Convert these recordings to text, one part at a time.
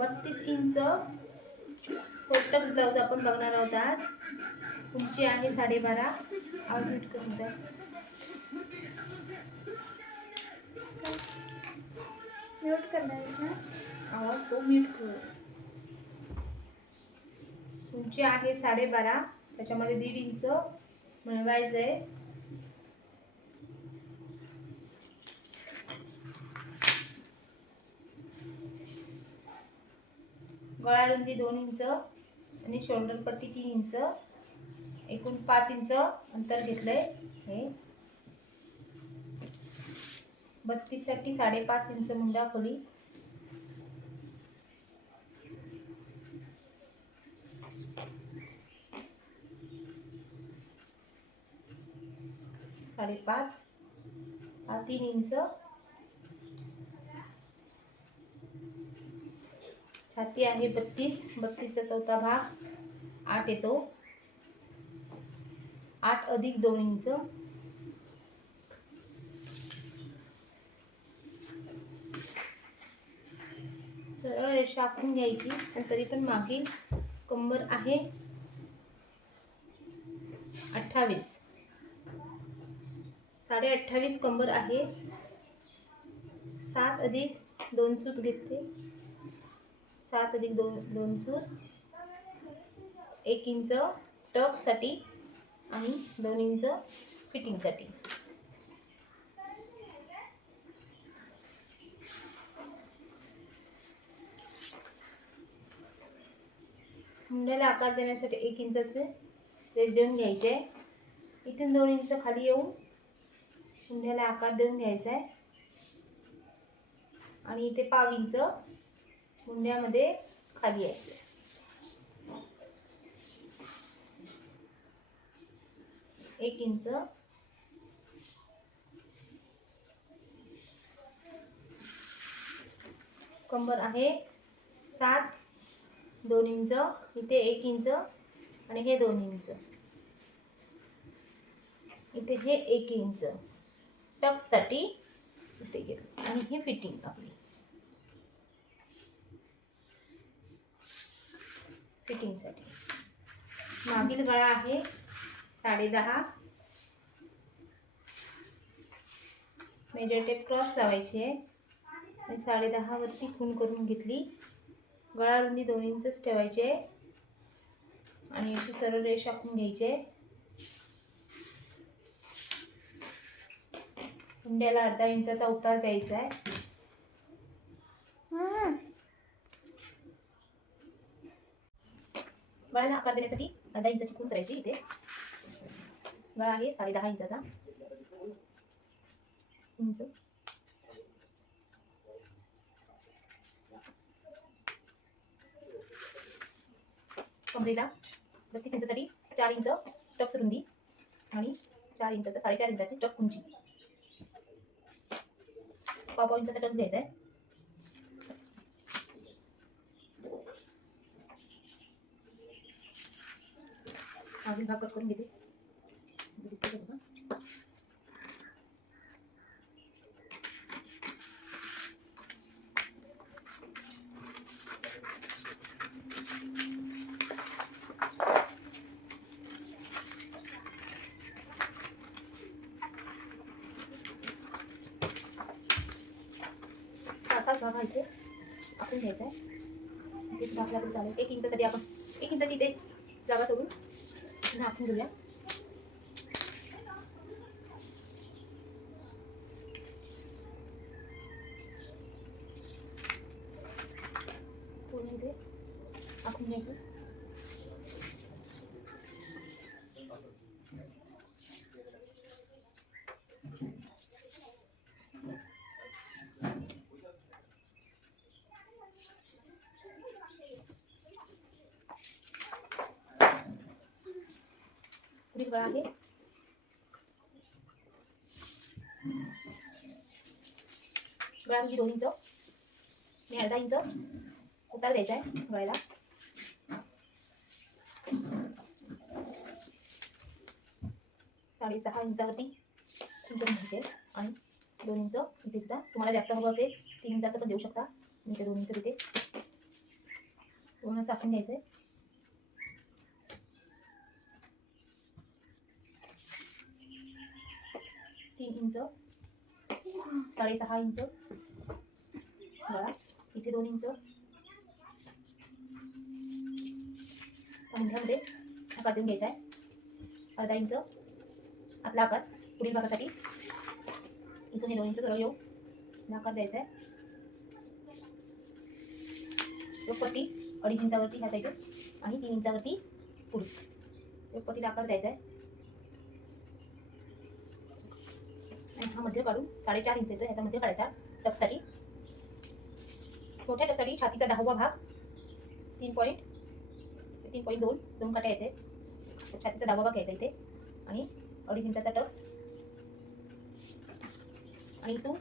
32 inch cotton blouse आपण बघणार आहोत आज. उंची आहे 12.5. आवाज नीट करून द्या. म्यूट करणार ना. आवाज तो मीट कर. उंची आहे 12.5. त्याच्यामध्ये 1.5 इंच मिळवायचं आहे. गळा रुंदी 2 इंच आणि शोल्डर पट्टी 3 इंच. एकूण 5 इंच अंतर घेतलंय. हे 32 साठी 5.5 इंच मुंडा खोली. साडेपाच, 3 इंच. छाती आहे 32. 32चा चौथा भाग 8 येतो. 8 अधिक 2 इंच. सरळ रेषा आखून घ्यायची. पण तरी पण मागील कंबर आहे 28. 28.5 कंबर आहे. 7 अधिक 2 सूत घेते. 7 अधिक 2 सूत. 1 इंच टक्ससाठी आणि 2 इंच फिटिंगसाठी. मुंड्याला आकार देण्यासाठी 1 इंचाचे रेष देऊन घ्यायचे. इथून 2 इंच खाली येऊन मुंड्याला आकार देऊन घ्यायचा आहे. आणि इथे 1/2 इंच मुंड्यामध्ये खाली यायचं. 1 इंच. कंबर आहे 7, 2 इंच. इथे 1 इंच आणि हे 2 इंच. इथे हे 1 इंच टक्ससाठी इथे घेतलं. आणि ही फिटिंग आपली. फिटिंगसाठी मागील गळा आहे 10.5. मेजर टेप क्रॉस लावायची आहे आणि 10.5 वरती खूण करून घेतली. गळा रुंदी 2 इंचच ठेवायची आहे आणि अशी सरळ रेषा आखून घ्यायची आहे. मुंड्याला अर्धा इंचाचा उतार द्यायचा आहे. गळ्याला आकार देण्यासाठी अर्धा इंचाची खूण करायची. इथे गळा आहे 10.5 इंचाचा. इंच. कमरेला 32 इंचासाठी 4 इंच टक्स रुंदी आणि 4 इंचाचा 4.5 इंचाची टक्स उंची. 1/2 इंचाचा टक्स घ्यायचा आहे. मागील भाग कट करून घेते. दिसते का बघा. असाच भाग इथे आपण घ्यायचा आहे. इथे सुद्धा आपल्याकडे चालेल. 1 इंचासाठी आपण 1 इंचाची इथे जागा सोडून पुन्हा आपण घेऊया. पूर्ण इथे आखून घ्यायचं. गळा आहे. गळा 2 इंच आणि अर्धा इंच उतार द्यायचा आहे गळ्याला. 6.5 इंचावरती करून घ्यायचे आणि 2 इंच इथे सुद्धा तुम्हाला जास्त हवं असेल 3 इंचाचं पण देऊ शकता. इथे 2 इंच तिथे पूर्ण साफून घ्यायचं आहे. तीन इंच, 6.5 इंच गळा, इथे 2 इंच पंधरामध्ये आकार देऊन घ्यायचा आहे. अर्धा इंच आतला आकार पुढील भागासाठी, इथून 2 इंच जवळ येऊ आकार द्यायचा आहे. पट्टी 2.5 इंचावरती ह्या साईडून आणि 3 इंचावरती पुढे पट्टीला आकार द्यायचा आहे. आणि हा मध्य काढून 4.5 इंच येतो, ह्याचा मध्य काढायचा टक्ससाठी. मोठ्या टक्ससाठी छातीचा 10वा भाग 3.2 2 काट्या येते. छातीचा 10वा भाग घ्यायचा इथे आणि 2.5 इंचाचा टक्स आणि इथून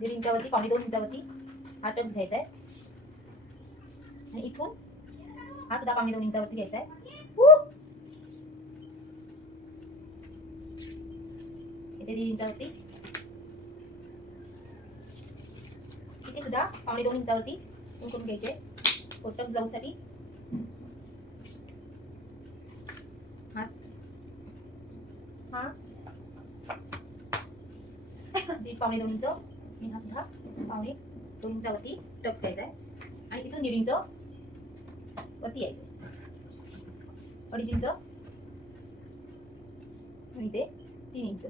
1.5 इंचावरती 2.25 इंचावरती हा टक्स घ्यायचा आहे. आणि इथून हा सुद्धा 2.25 इंचावरती घ्यायचा आहे. इथे 1.5 इंचावरती, इथे सुद्धा 2.25 इंचावरती करून घ्यायचे कोटक्स ब्लाऊज साठी. हा 2.25 इंच आणि हा सुद्धा 2.25 इंचावरती टक्स घ्यायचा आहे. आणि इथून 1.5 इंच वरती यायचं, 2.5 इंच आणि इथे 3 इंच.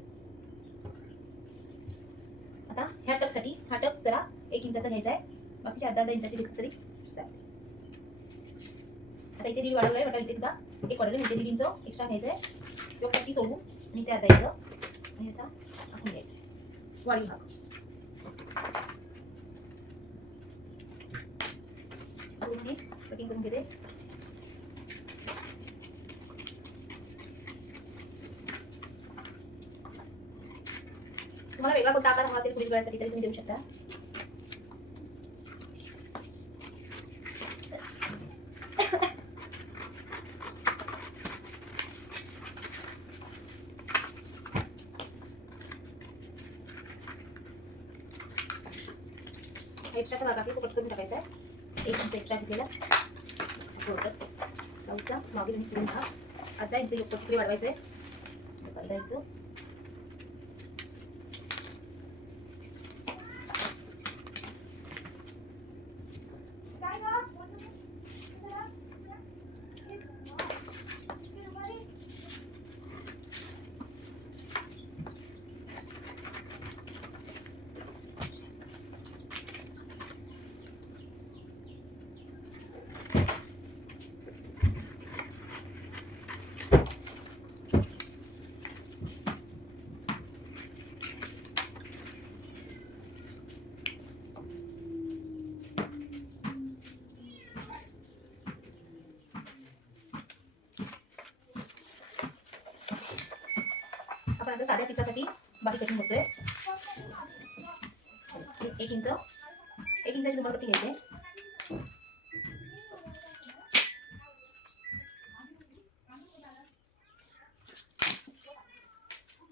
आता ह्या टक्ससाठी हा टक्स जरा 1 इंचाचा घ्यायचा आहे, बाकीचे अर्धा इंचाचे घेतलं तरी चालेल. आता इथे 1.5 वाढवलं आहे, बटा इथे सुद्धा 1 वाढवलं, इथे 1.5 इंच एक्स्ट्रा घ्यायचं आहे. तो पट्टी सोडून आणि इथे अर्धा इंच आणि असा आखून घ्यायचा आहे वाढी भाग. पूर्ण कटिंग करून घेते. तुम्हाला वेगळा कोणता आकार हवा असेल पुढील गळ्यासाठी तरी तुम्ही देऊ शकता. एक्स्ट्राचा भाग आपल्याला कट करून टाकायचा आहे. 1 इंच एक्स्ट्रा घेतलेला कोटक्स ब्लाऊजचा मागील आणि पुढील भाग अर्धा इंच योग तिकडे वाढवायचा आहे. अर्धा इंच आपण आता साध्या पिसासाठी बाकी कटिंग करतोय. 1 इंचाची दुमडपट्टी घ्यायची.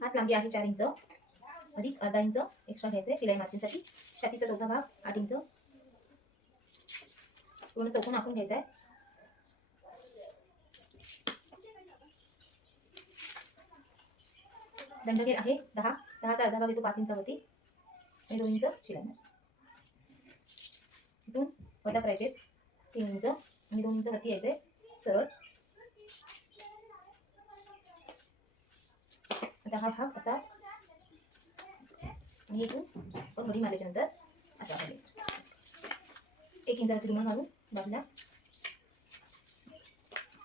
हात लांबी आहे 4 इंच अधिक अर्धा इंच एक्स्ट्रा घ्यायचे शिलाई मार्जिनसाठी. छातीचा चौथा भाग 8 इंच पूर्ण चौकोन आखून घ्यायचा आहे. दंडघेर आहे 10चा अर्धा भाग येतो 5 इंचावरती आणि 2 इंच शिलाई मार्जिन. इथून वजा करायचे 3 इंच आणि 2 इंच वरती यायचे सरळ. आता हा भाग असा आणि इथून पण घडी मारल्याच्या नंतर असा खाली 1 इंचावरती रुमाल मारून बाजूला.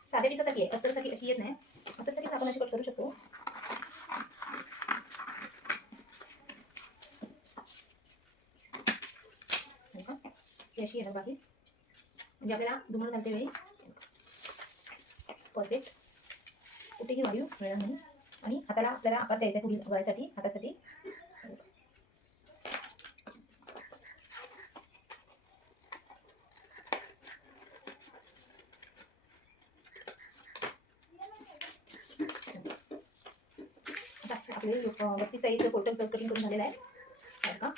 साध्या पिसासाठी आहे, अस्तरसाठी अशी येत नाही. अस्तरसाठी आपण अशी कट करू शकतो. अशी येणार बाकी म्हणजे आपल्याला दुमड घालते वेळी परफेक्ट कुठेही वाढीव मिळणार नाही. आणि हाताला आपल्याला आकार द्यायचा पुढील गळ्यासाठी हातासाठी. आपले 32 साईजचं कोटक ब्लाउज कटिंग करून झालेला आहे का.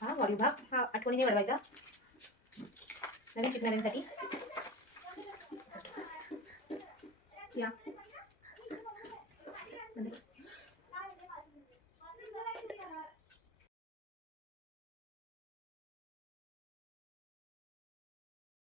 हा वाढीव भाग हा आठवणीने वाढवायचा नवीन शिकणाऱ्यांसाठी. या